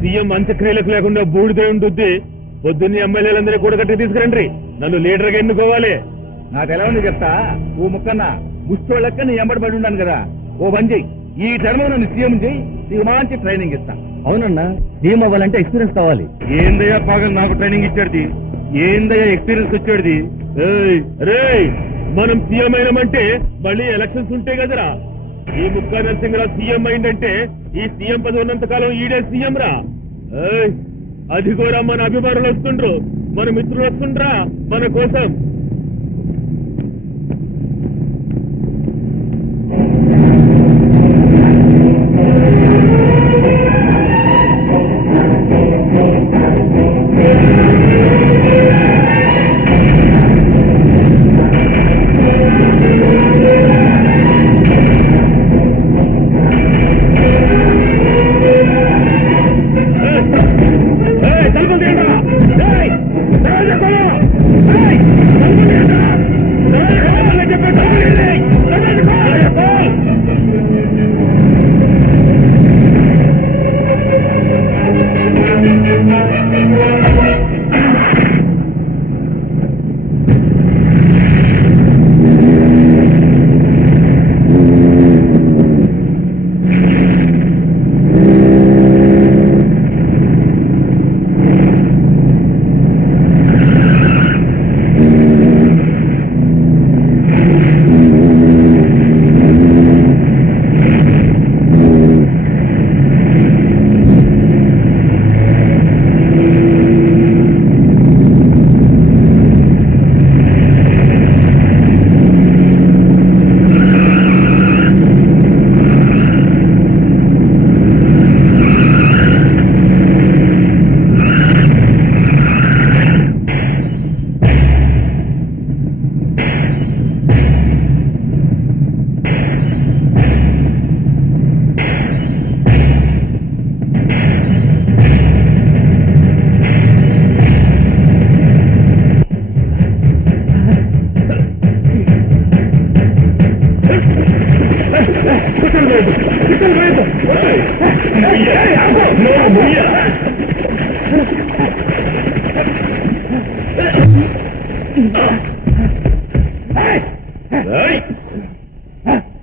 CM అంత్యక్రియలకు లేకుండా బూడిదే ఉంటుంది. పొద్దున్నే ఎమ్మెల్యేలందరినీ కూడగట్టి తీసుకురండి. నన్ను లీడర్ గా ఎన్నుకోవాలి. నాకు ఎలా ఉంది చెప్తా. ఓ ముక్కన్నా ముష్టోళ్ళక్క నీ ఎంబడి పడి ఉన్నాను కదా. ఓ పని చెయ్యి, ఈ టర్మ్ నన్ను సీఎం చేయి, నీకు మంచి ట్రైనింగ్ ఇస్తా. అవునన్నా, సీఎం అవ్వాలంటే ఎక్స్పీరియన్స్ కావాలి. ఏందయ్యా పాగల్ నాకు ట్రైనింగ్ ఇచ్చాడుది? ఏందయ్యా ఎక్స్పీరియన్స్ వచ్చాడుది? రే, మనం సీఎం అయినామంటే మళ్ళీ ఎలక్షన్స్ ఉంటాయి కదరా. ఈ ముక్కా నరసింహరావు సీఎం అయిందంటే ఈ సీఎం పదవి ఉన్నంత కాలం ఈడే సీఎం రా. అది కూడా మన అభిమానులు వస్తుండ్రు, మన మిత్రులు వస్తుండ్రా మన కోసం.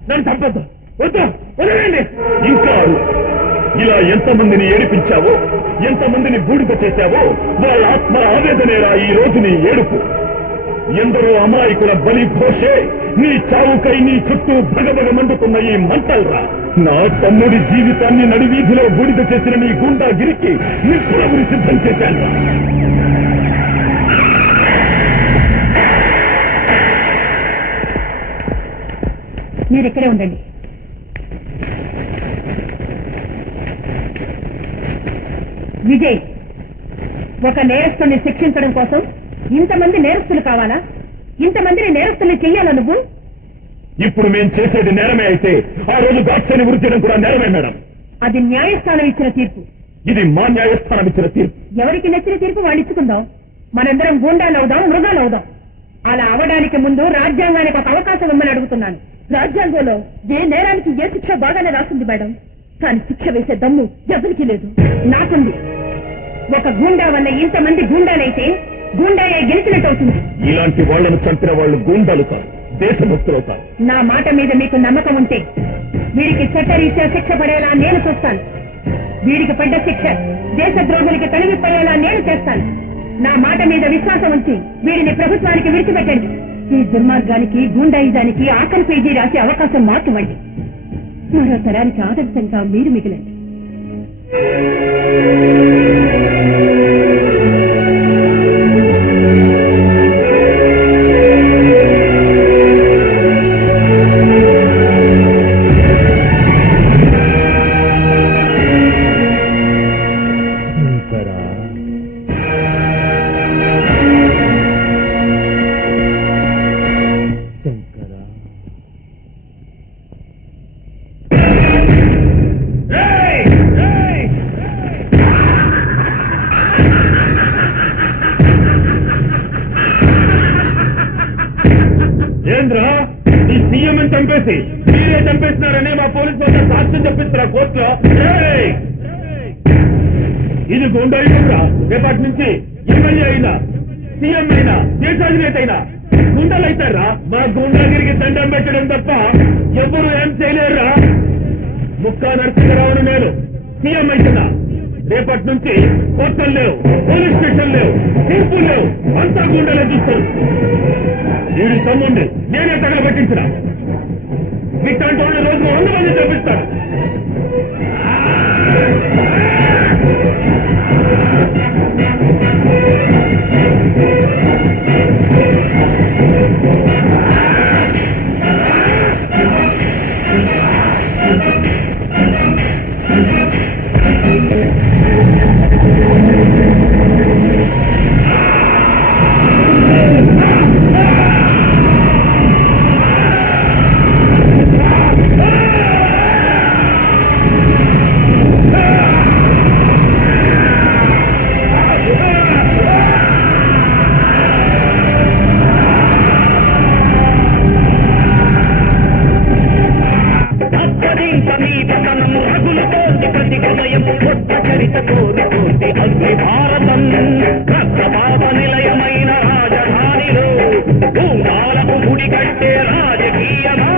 నన్ను చంపొద్దు, వద్దు, వదలండి. ఇంకా ఇలా ఎంతమందిని ఏడిపించావో, ఎంతమందిని బూడిద చేశావో వాళ్ళ ఆత్మల ఆవేదనేరా ఈ రోజు నీ ఏడుపు. ఎందరో అమాయకుల బలి ఘోషే నీ చావుకై నీ చుట్టూ భగభగ మండుతున్న ఈ మంటల్రా. నా తమ్ముడి జీవితాన్ని నడివీధిలో బూడిద చేసిన నీ గుండాగిరికి నిప్పులగురి సిద్ధం చేశాను. మీరిక్కడే ఉండండి. విజయ్, ఒక నేరస్తుని శిక్షించడం కోసం ఇంతమంది నేరస్తులు కావాలా? ఇంతమందిని నేరస్తుల్ని చెయ్యాలా నువ్వు? ఇప్పుడు మేం చేసేది నేరమే అయితే ఆ రోజు గాడ్సేని వృత్తి చేయడం కూడా నేరమే మేడం. అది న్యాయస్థానం ఇచ్చిన తీర్పు. ఇది మా న్యాయస్థానం ఇచ్చిన తీర్పు. ఎవరికి నచ్చిన తీర్పు వాళ్ళు ఇచ్చుకుందాం. మనందరం గూండాలు అవుదాం, మృగాలు అవుదాం. అలా అవడానికి ముందు రాజ్యాంగానికి ఒక అవకాశం ఇమ్మని అడుగుతున్నాను. రాజ్యాంగంలో ఏ నేరానికి ఏ శిక్ష బాగానే రాసింది మేడం, కానీ శిక్ష వేసే దమ్ము ఎవరికి లేదు. నాకుంది. ఒక గూండా వల్ల ఇంతమంది గూండాలైతే గూండాయే గెలిచినట్టు అవుతుంది. ఇలాంటి వాళ్లను చంపిన వాళ్ళు గూండాలుతారు, దేశభక్తులవుతారు. నా మాట మీద మీకు నమ్మకం ఉంటే వీడికి చట్టరీత్యా శిక్ష పడేలా నేను చూస్తాను. వీడికి పడ్డ శిక్ష దేశద్రోహులకి కలిగిపోయేలా నేను చేస్తాను. నా మాట మీద విశ్వాసం ఉంచి వీడిని ప్రభుత్వానికి విడిచిపెట్టండి. ఈ దుర్మార్గానికి, గూండాయిజానికి ఆఖరి పేజీ రాసే అవకాశం మాకివ్వండి. మరో తరానికి ఆదర్శంగా మీరు మిగిలండి. ఏంద్రా, ఈ సీఎం చంపేసి మీరే చంపేస్తున్నారని మా పోలీసు వాళ్ళ సాక్ష్యం చెప్పిస్తారా కోర్టులో? ఇది గుండాయిరా. రేపటి నుంచి ఎమ్మెల్యే అయినా సీఎం అయినా దేశాధినేత అయినా గుండెలైతారా. మా గుండాగిరికి దండం పెట్టడం తప్ప ఎవరు ఏం చేయలేరురా. ముక్కా నరసింహరావును నేను సీఎం అయితున్నా. రేపటి నుంచి కోర్టులు లేవు, పోలీస్ స్టేషన్ లేవు, తీర్పులు లేవు, అంతా గుండెలే చూస్తారు. వీడి తమ్ముండి నేనే తగలబెట్టించిన. ఇట్లాంటి వాళ్ళు రోజు 100 మంది చూపిస్తాను. భారతం రక్తపాత నిలయమైన రాజధానిలో భూమాలకు గుడి కట్టే రాజకీయమా